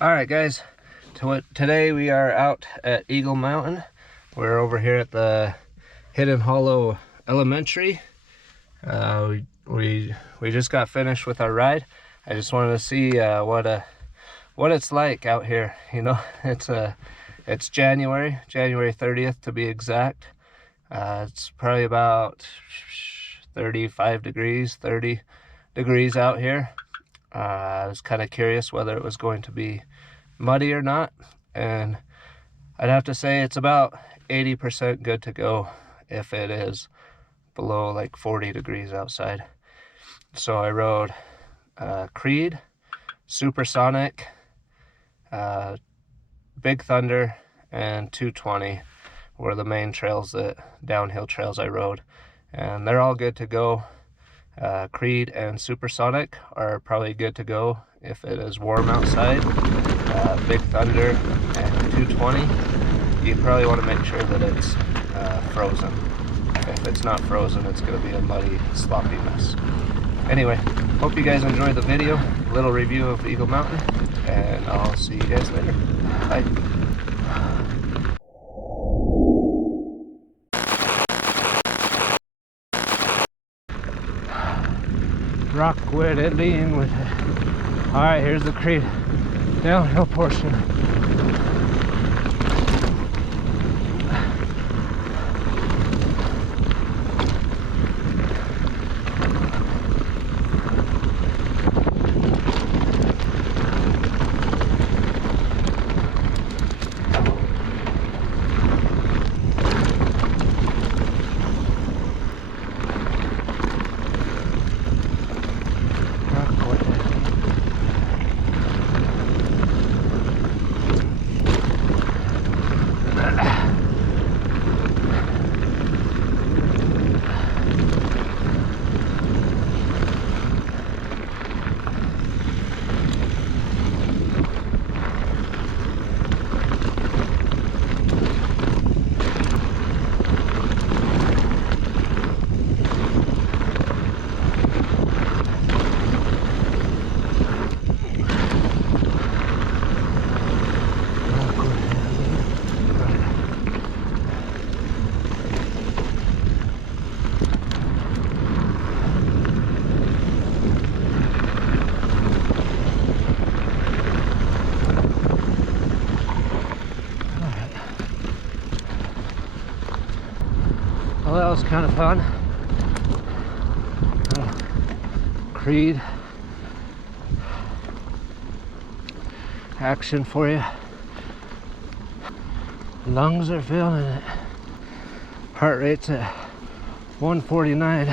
Alright guys, today we are out at Eagle Mountain. We're over here at the Hidden Hollow Elementary. We just got finished with our ride. I just wanted to see what it's like out here. You know, it's January 30th to be exact. It's probably about 35 degrees, 30 degrees out here. I was kind of curious whether it was going to be muddy or not, and I'd have to say it's about 80% good to go if it is below like 40 degrees outside. So I rode Creed, Supersonic, Big Thunder, and 220 were the main downhill trails I rode, and they're all good to go. Creed and Supersonic are probably good to go if it is warm outside. Big Thunder and 220, you probably want to make sure that it's frozen. If it's not frozen, it's going to be a muddy, sloppy mess. Anyway, hope you guys enjoyed the video, little review of Eagle Mountain, and I'll see you guys later. Bye. Rockwood ending with it. Alright, here's the Creed downhill portion. Well, that was kind of fun. Creed action for you. Lungs are feeling it. Heart rate's at 149.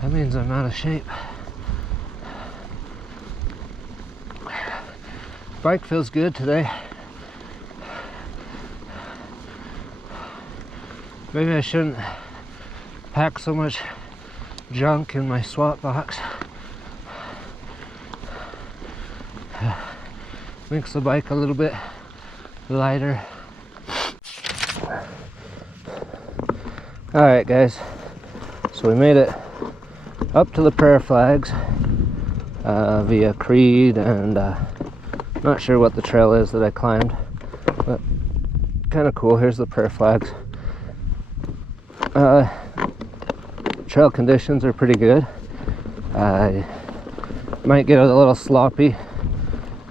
That means I'm out of shape. Bike feels good today. Maybe I shouldn't pack so much junk in my swap box. Makes the bike a little bit lighter. Alright guys, so we made it up to the prayer flags via Creed, and not sure what the trail is that I climbed, but kind of cool. Here's the prayer flags. Trail conditions are pretty good. Might get a little sloppy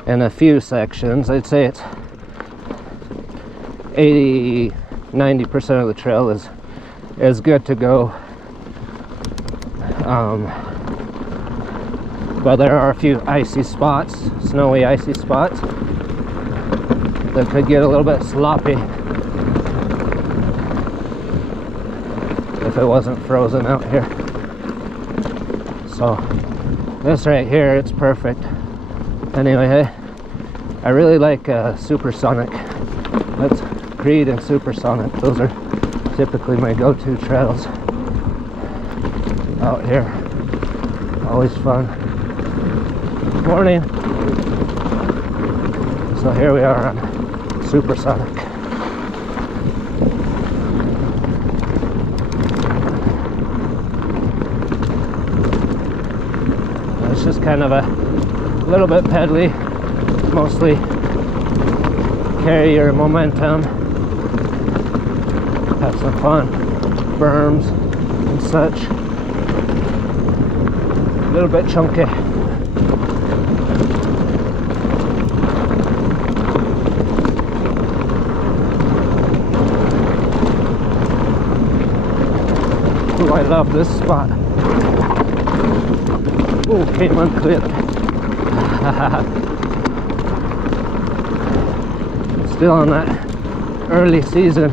in a few sections. I'd say it's 80-90% of the trail is good to go. But there are a few icy spots, snowy icy spots, that could get a little bit sloppy if it wasn't frozen out here. So this right here, it's perfect. Anyway, hey, I really like Supersonic. That's Creed and Supersonic. Those are typically my go-to trails out here. Always fun. Morning. So here we are on Supersonic. It's just kind of a little bit pedally, mostly carry your momentum, have some fun, berms and such. A little bit chunky. Oh, I love this spot. Oh, came unclipped. Still on that early season,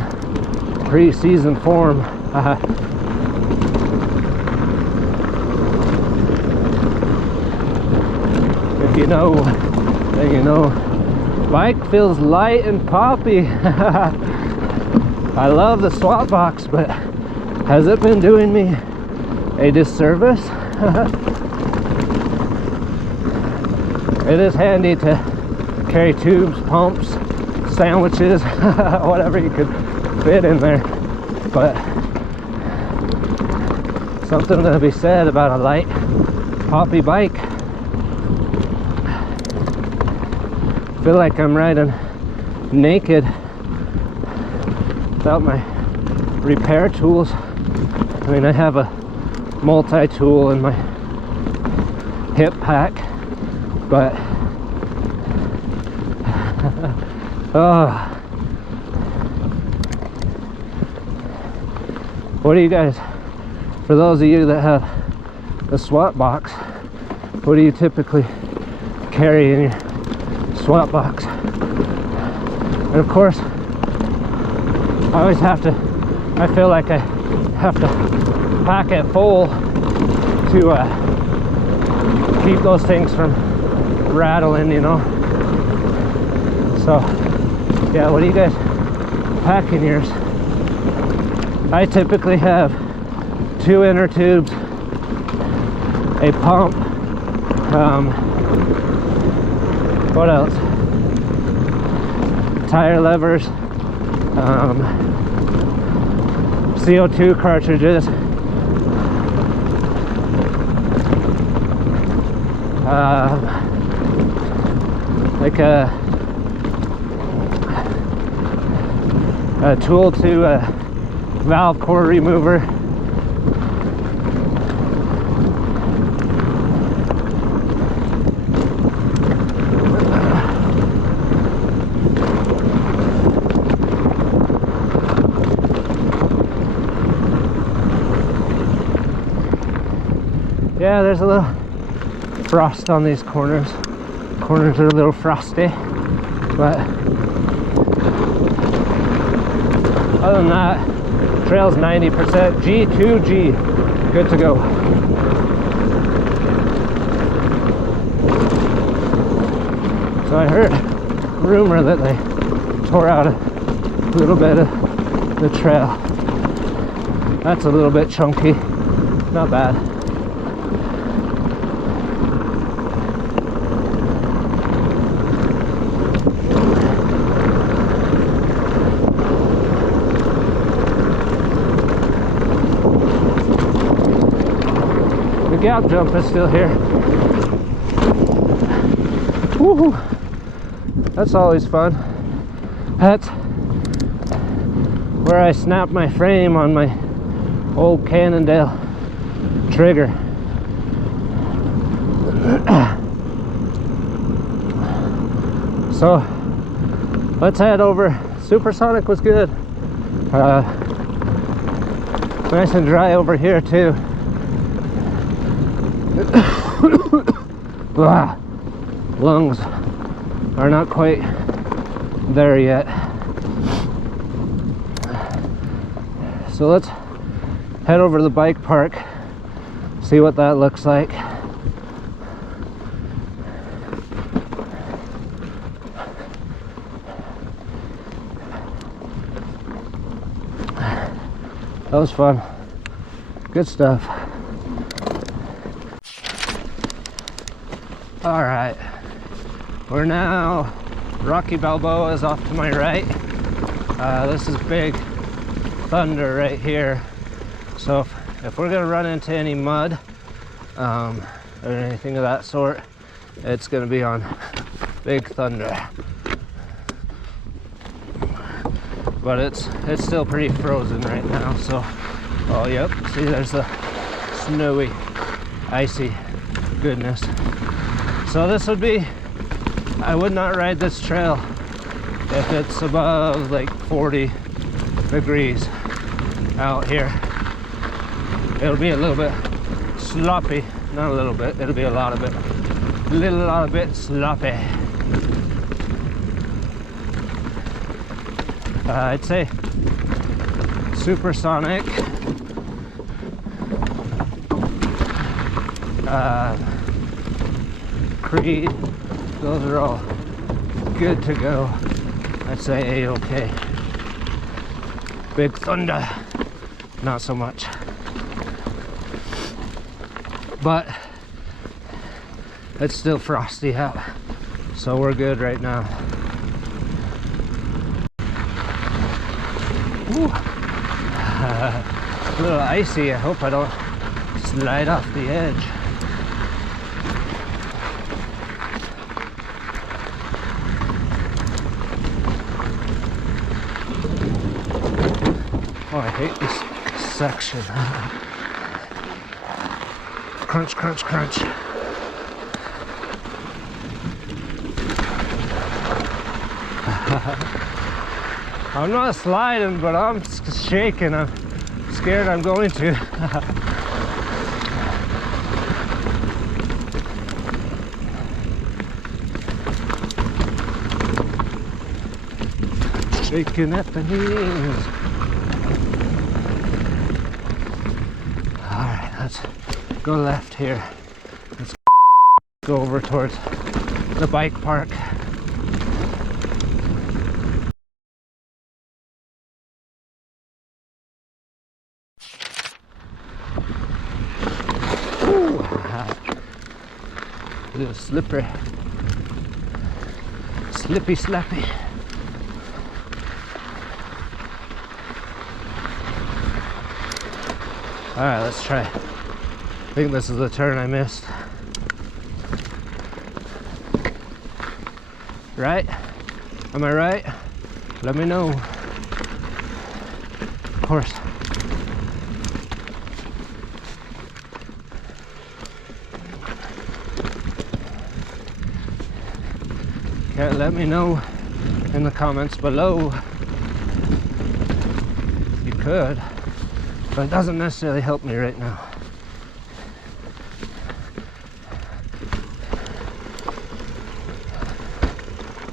pre-season form. If you know, then you know. Bike feels light and poppy. I love the swap box, but has it been doing me a disservice? It is handy to carry tubes, pumps, sandwiches, whatever you could fit in there, but something to be said about a light, poppy bike. I feel like I'm riding naked without my repair tools. I mean, I have a multi-tool in my hip pack, but oh, what do you guys, for those of you that have the swap box, what do you typically carry in your swap box? And of course, I always have to, I feel like I have to pack it full to keep those things from rattling, you know. So yeah, what do you guys pack in yours? I typically have 2 inner tubes, a pump, what else? Tire levers, CO2 cartridges, like a tool to valve core remover. Yeah, there's a little frost on these corners. Corners are a little frosty, but other than that, trail's 90%. G2G, good to go. So I heard rumor that they tore out a little bit of the trail. That's a little bit chunky, not bad. The gap jump is still here. Woohoo! That's always fun. That's where I snapped my frame on my old Cannondale trigger. So let's head over. Supersonic was good. Nice and dry over here too. Lungs are not quite there yet. So let's head over to the bike park, see what that looks like. That was fun. Good stuff. All right, we're now, Rocky Balboa is off to my right. This is Big Thunder right here. So if we're gonna run into any mud, or anything of that sort. It's gonna be on Big Thunder. But it's still pretty frozen right now, so oh yep, see there's the snowy, icy goodness. So this would be, I would not ride this trail if it's above like 40 degrees out here. It'll be a little bit sloppy, not a little bit, it'll be a lot of it, lot of it sloppy. I'd say supersonic, Creed, those are all good to go. I'd say A-okay. Big Thunder, not so much. But it's still frosty out, so we're good right now. Ooh. A little icy. I hope I don't slide off the edge. Oh, I hate this section. Crunch, crunch, crunch. I'm not sliding, but I'm shaking. I'm scared I'm going to. Shaking at the knees. Alright, let's go left here. Let's go over towards the bike park. A little slippery, slippy slappy. Alright, let's try. I think this is the turn I missed. Right? Am I right? Let me know. Of course. Let me know in the comments below. You could, but it doesn't necessarily help me right now.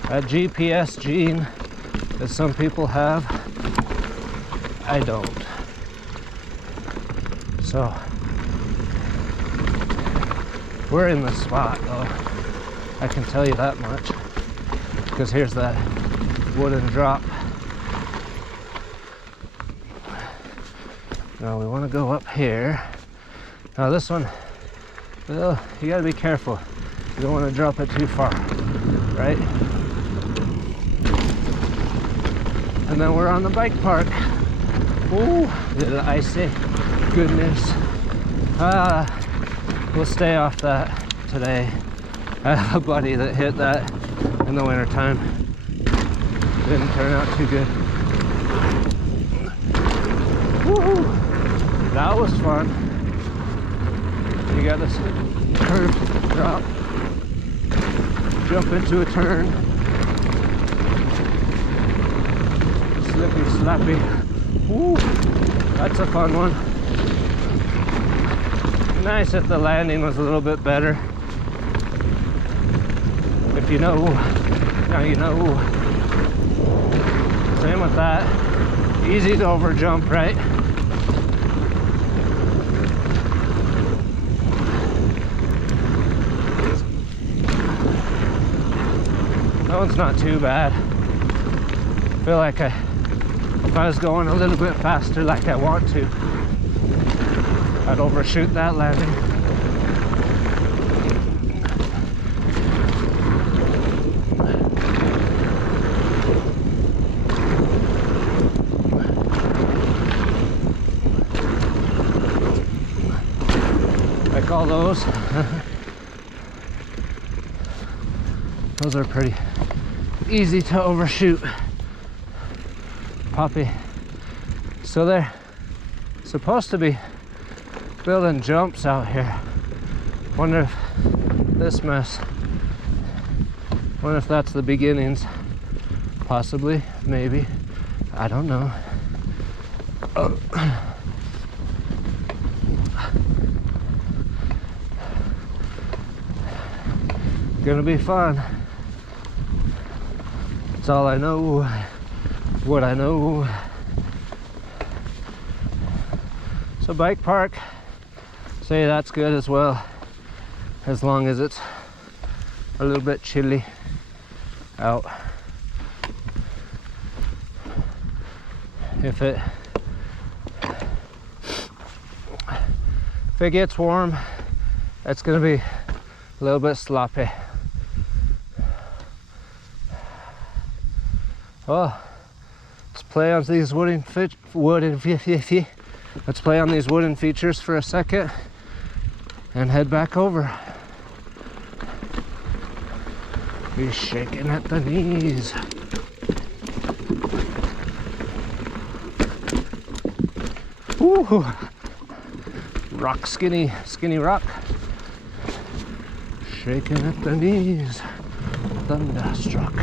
That GPS gene that some people have, I don't. So we're in the spot though, I can tell you that much. Because here's that wooden drop. Now we want to go up here. Now this one, well, you gotta be careful. You don't want to drop it too far, right? And then we're on the bike park. Ooh, little icy goodness. We'll stay off that today. I have a buddy that hit that in the winter time. Didn't turn out too good. Woohoo! That was fun. You got this curved drop, jump into a turn, slippy slappy. Woo! That's a fun one. Nice if the landing was a little bit better. If you know, now you know. Same with that. Easy to over jump, right? That one's not too bad. I feel like if I was going a little bit faster like I want to, I'd overshoot that landing. Like all those. Those are pretty easy to overshoot. Poppy. So they're supposed to be building jumps out here. Wonder if this mess, wonder if that's the beginnings. Possibly, maybe, I don't know. Oh. Gonna be fun. That's all I know. What I know. So bike park, say that's good as well, as long as it's a little bit chilly out. If it gets warm, it's gonna be a little bit sloppy. Oh, let's play on these wooden features for a second and head back over. He's shaking at the knees. Ooh, rock, skinny rock. Shaking at the knees, thunderstruck.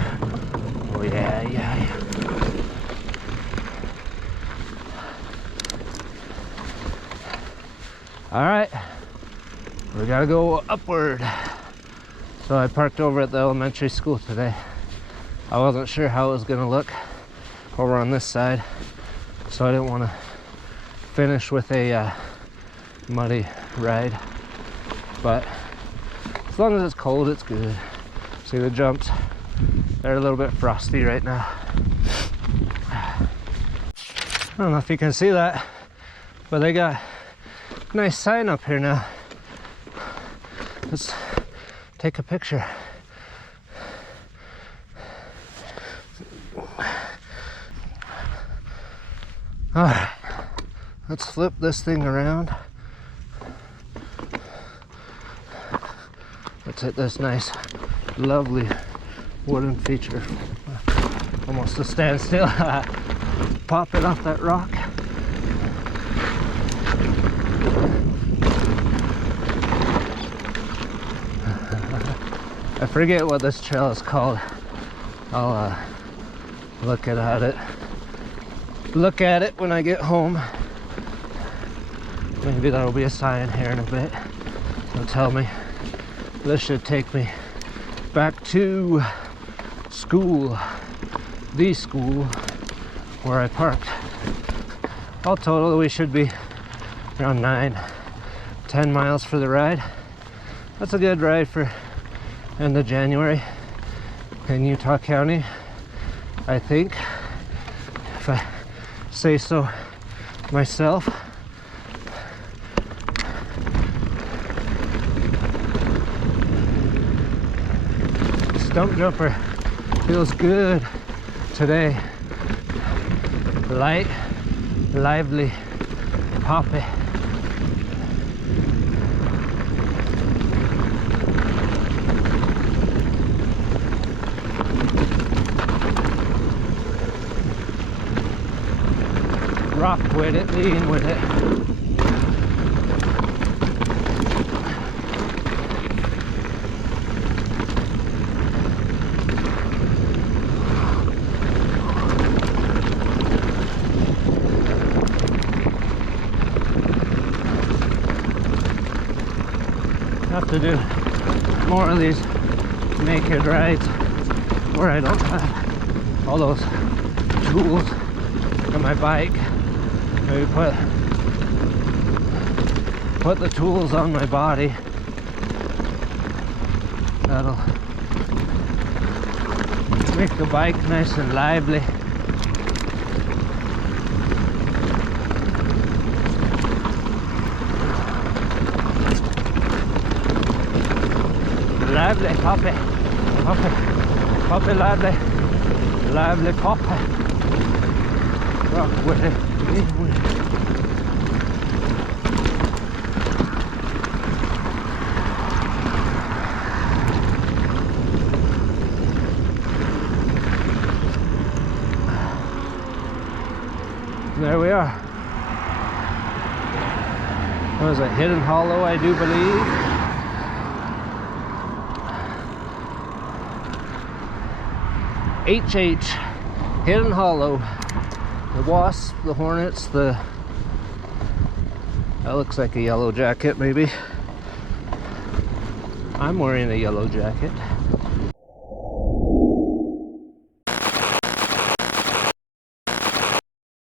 Oh yeah, yeah. All right, we gotta go upward. So I parked over at the elementary school today. I wasn't sure how it was gonna look over on this side, so I didn't want to finish with a muddy ride. But as long as it's cold, it's good. See the jumps? They're a little bit frosty right now. I don't know if you can see that, but they got a nice sign up here now. Let's take a picture. All right, let's flip this thing around. Let's hit this nice, lovely wooden feature. Almost a standstill. Pop it off that rock. I forget what this trail is called. I'll look at it when I get home. Maybe that'll be a sign here in a bit. It'll tell me. This should take me back to school, the school where I parked. All total, we should be around 9-10 miles for the ride. That's a good ride for end of January in Utah County, I think, if I say so myself. Stump jumper feels good today. Light, lively, poppy. Rock with it, lean with it. Have to do more of these naked rides where I don't have all those tools on my bike. Maybe put the tools on my body. That'll make the bike nice and lively. Lively, poppy, poppy, poppy, lively, lively, poppy. Rock with it, lean with it. there we are. What is it? Hidden Hollow, I do believe. HH, Hidden Hollow. The wasps, the hornets, that looks like a yellow jacket maybe. I'm wearing a yellow jacket.